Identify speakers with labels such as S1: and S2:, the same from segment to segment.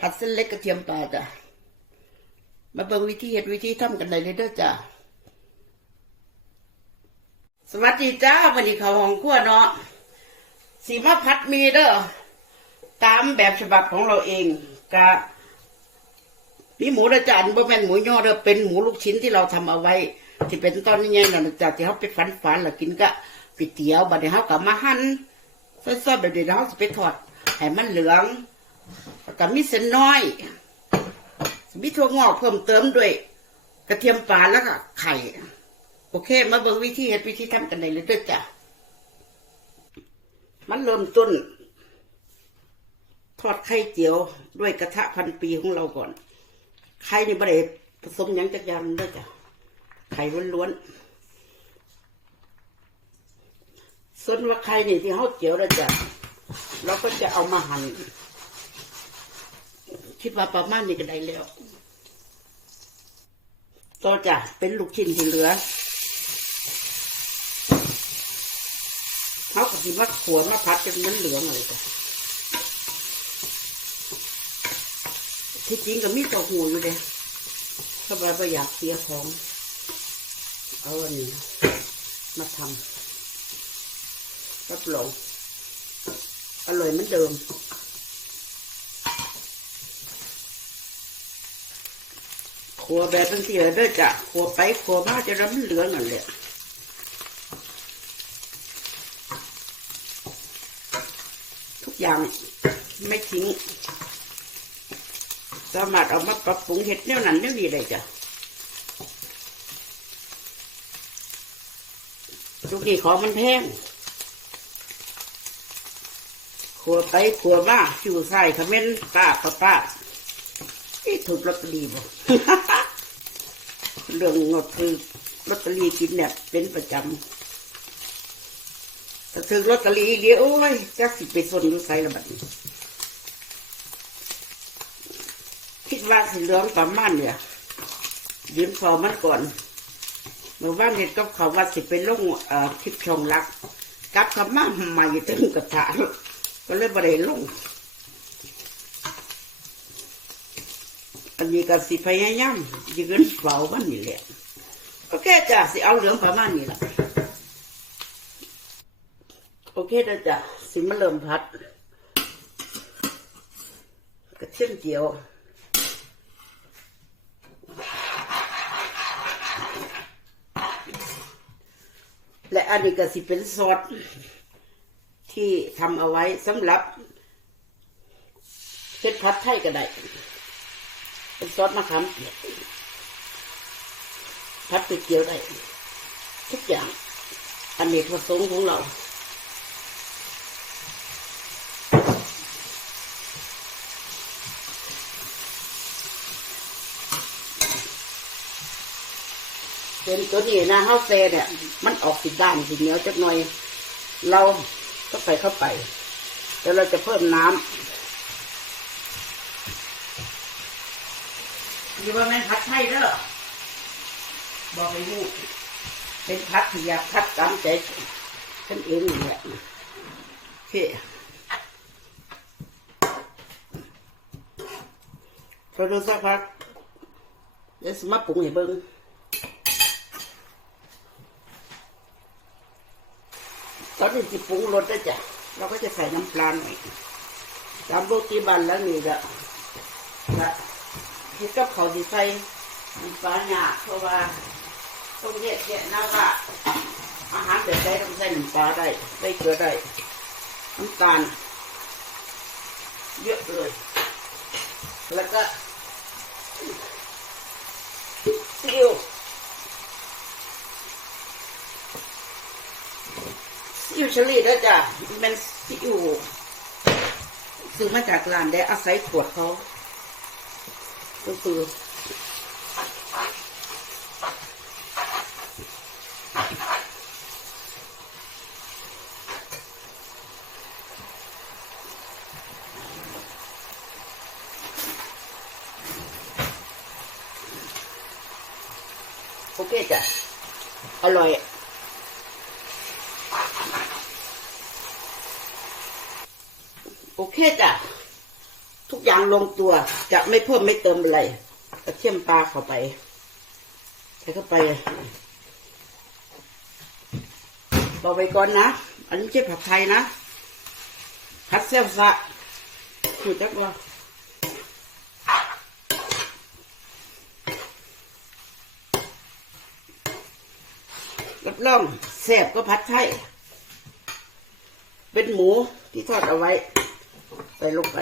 S1: ผัดเส้นเล็กกระเทียมปลาจ้ะมาเบิ่งวิธีเฮ็ดวิธีทำกันได้เลยเด้อจ้ะสวัสดีจ้าวันนี้เขาห้องครัวเนาะสีมาผัดมีเด้อตามแบบฉบับของเราเองกะมีหมูระจานบ่แม่นหมูย่อเด้อเป็นหมูลูกชิ้นที่เราทำเอาไว้ ที่เป็นตอนนี้ไงนะจ้ะที่เขาไปฝันฝันแล้วกินกะก๋วยเตี๋ยวบัดนี้เขาก็มาหั่นซอยๆแบบนี้แล้วเขาสิไปทอดให้มันเหลือง แล้วก็มีเส้นน้อย มีถั่วงอกเพิ่มเติมด้วย กระเทียมปลาแล้วก็ไข่ โอเค มาเบิ่งวิธีเฮ็ดวิธีทำกันได้เลยด้อจ้ะ มันเริ่มต้น ทอดไข่เจียวด้วยกระทะพันปีของเราก่อน ไข่นี่บ่ได้ผสมยังจักย่างด้อจ้ะ ไข่ล้วนๆส่วนว่าไข่นี่ที่เฮาเจียวแล้วจ้ะเราก็จะเอามาหั่น คิดว่าประมาณนี้ก็ได้แล้วก็จะเป็นลูกชิ้นที่เหลือเขาก็สิมาขวนมาพัดจนมันเหลืองเลยจ้ะที่จริงก็มีต่อหูอยู่เลยถ้าว่าไม่อยากเสียของ เอาอันนี้มาทำรับรองอร่อยเหมือนเดิม ขัวแบบเป็นที่เลยด้อจ้ะขัวไปขัวมาจะรับมันเหลืองนั่นแหละทุกอย่างไม่ทิ้ง สามารถเอามาปรับปรุงเห็ดแนวนั้นแนวนี้ได้จ้ะทุกทีของมันแพงขัวไปขัวมาชิวใส่ขมิ้นป้าป้าป้าที่ถูกลอตเตอรี่บ่ เรื่องงดคือลอตเตอรี่กินเนี่ยเป็นประจำถ้าถึงลอตเตอรี่เดียวโอ้ยจักสิไปสนอยู่ไสละบัดนี้คิดว่าสิเหลืองประมาณเนี่ยยืนพอมันก่อนเมื่อวานเห็นกับเขาว่าสิไปลงเอ่อคลิปชงรัก กลับกับมาใหม่ถึงกับถางก็เลยบ่ได้ลง อันนี้ก็สิพยายามยืนเฝ้ามันนี่แหละโอเคจ้ะสิเอาเหลืองประมาณนี้ละโอเคเด้อจ้ะสิมาเริ่มพัดกระเทียมเจียวและอันนี้ก็สิเป็นซอสที่ทำเอาไว้สำหรับเช็ดพัดไทยก็ได้ เป็นซอสมะขามเปียกพัดไปเกี๊ยวได้ ทุกอย่างอันนี้ผสมของเราเป็นตัวนี้นะเฮาเซเนี่ย มันออกสีด้านสีเหนียวจักหน่อย เราก็ใส่เข้าไป แล้วเราจะเพิ่มน้ำ นี่ว่าแม่นพัดไทยเด้อบอกไปลูกเป็นพัดที่อยากพัดตามใจฉันเองนี่แหละโอเคพอดูสักพักเดี๋ยวสมาปรุงให้เบิ่งตอนนี้จะปรุงรสได้จ้ะเราก็จะใส่น้ำปลาหน่อยตามโรตีบันแล้วนี่ก็ละ เฮ็ดกับเขาวสิใส่น้ำปลาหยาเพราะว่าต้องแยกแยะนะว่าอาหารแบบใดต้องใส่น้ำปลาได้ใส่เกลือได้น้ำตาลเยอะเลย แล้วก็ซีอิ๊วซีอิ๊วเฉลี่ยด้วยจ้ะมันเป็นซีอิ๊วซื้อมาจากร้านได้อาศัยขวดเขา ก็คือโอเคจ้ะอร่อยโอเคจ้ะ ทุกอย่างลงตัว จะไม่เพิ่มไม่เติมอะไรกระเทียมปลาเข้าไป ใส่เข้าไปบอกไปก่อนนะ อันนี้ไม่ใช่ผัดไทยนะผัดเซลซะคือจักว่ารับรองแซ่บก็ผัดไทย เป็นหมูที่ทอดเอาไว้ ใส่ลงไป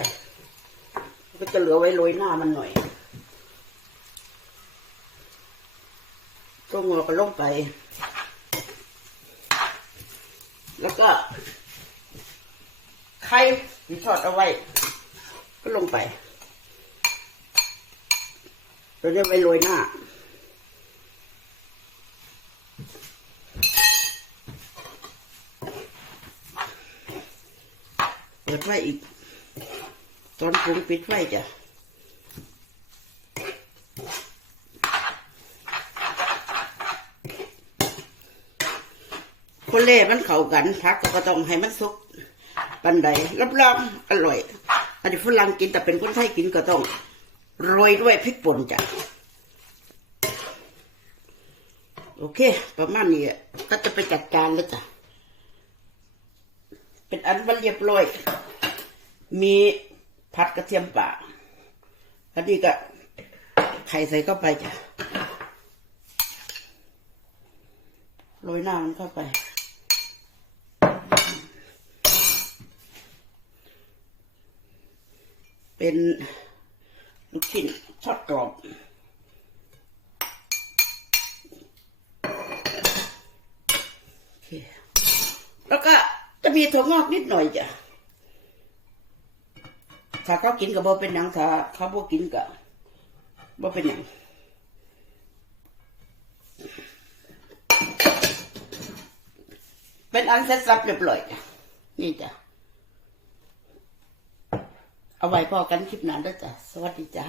S1: ก็จะเหลือไว้โรยหน้ามันหน่อยตัวงอก็ลงไป แล้วก็ไข่ที่ทอดเอาไว้ ก็ลงไปเราจะไว้โรยหน้าเปิดไฟอีก ตอนปรุงปิดไฟจ้ะคนเล่มันเข้ากันพักก็ต้องให้มันสุกปันใดรับรองอร่อย อันนี้ฝรั่งกินแต่เป็นคนไทยกินก็ต้องโรยด้วยพริกป่นจ้ะโอเค ประมาณนี้ก็จะไปจัดการแล้วจ้ะเป็นอันวันเรียบร้อยมี ผัดกระเทียมป่าอันนี้ก็ไข่ใส่เข้าไปจ้ะโรยหน้ามันเข้าไป เป็นลูกชิ้นทอดกรอบแล้วก็จะมีถั่วงอกนิดหน่อยจ้ะ ถ้าเขากินกับบ่เป็นหยังถ้าเขาบ่กินกับบ่เป็นหยังเป็นอันเสร็จสับเรียบร้อยนี่จ้ะเอาไว้พอกันคลิปหนั้นด้วยจ้ะ สวัสดีจ้า